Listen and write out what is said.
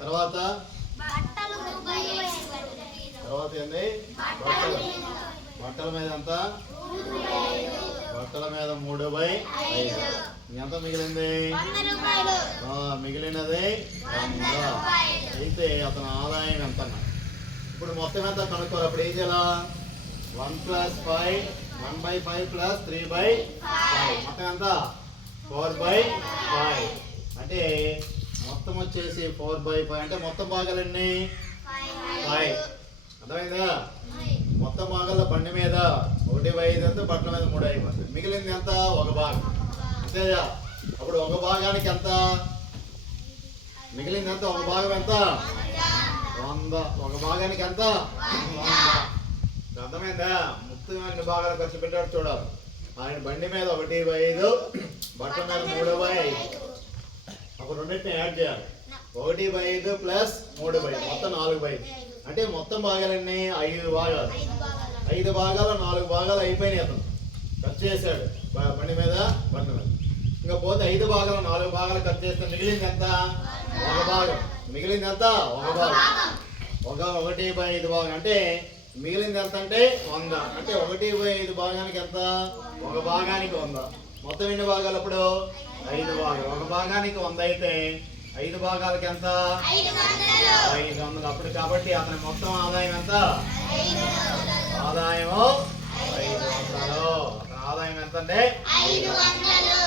తర్వాత ఏంది బట్టల మీద ఎంత బట్టల మీద 3/5 ఎంత మిగిలింది మిగిలినది 100 అయితే అతని ఆదాయం ఎంత ఇప్పుడు మొత్తం ఎంత కనుక్కోవాలి అప్పుడు ఏం చేయాలా 1 + 5 1/5 + 3/5 మొత్తం ఎంత 4/5 అంటే మొత్తం వచ్చేసి 4/5 అంటే మొత్తం భాగాలన్నీ 5 అర్థమైందా మొత్తం భాగాల బండి మీద 1/5 ఎంత బట్టల మీద 3/5 మిగిలింది ఎంత ఒక భాగం అంతేదా అప్పుడు ఒక భాగానికి ఎంత మిగిలింది ఎంత ఒక భాగం ఎంత 100 ఒక భాగానికి ఎంత 100 అర్థమైందా మొత్తం అన్ని భాగాలు ఖర్చు పెట్టాడు చూడాలి ఆయన బండి మీద 1/5 బట్టల మీద 3/5 అప్పుడు రెండింటిని యాడ్ చేయాలి 1/5 + 3/5 మొత్తం 4/5 అంటే మొత్తం భాగాలన్నీ 5 భాగాలు 5 భాగాలు 4 భాగాలు అయిపోయినాయి అతను ఖర్చు చేశాడు బండి మీద బండి మీద ఇంకా పోతే 5 భాగాలు 4 భాగాలు ఖర్చు చేస్తే మిగిలింది ఎంత ఒక భాగం మిగిలింది ఎంత ఒక భాగం 1/5 భాగం అంటే మిగిలింది ఎంత అంటే 100 అంటే 1/5 భాగానికి ఎంత ఒక భాగానికి 100 మొత్తం ఎన్ని భాగాలు అప్పుడు 5 భాగాలు ఒక భాగానికి 100 అయితే 5 భాగాలకి ఎంత 500 అప్పుడు కాబట్టి అతని మొత్తం ఆదాయం ఎంత ఆదాయము 500 అతని ఆదాయం ఎంత అంటే 500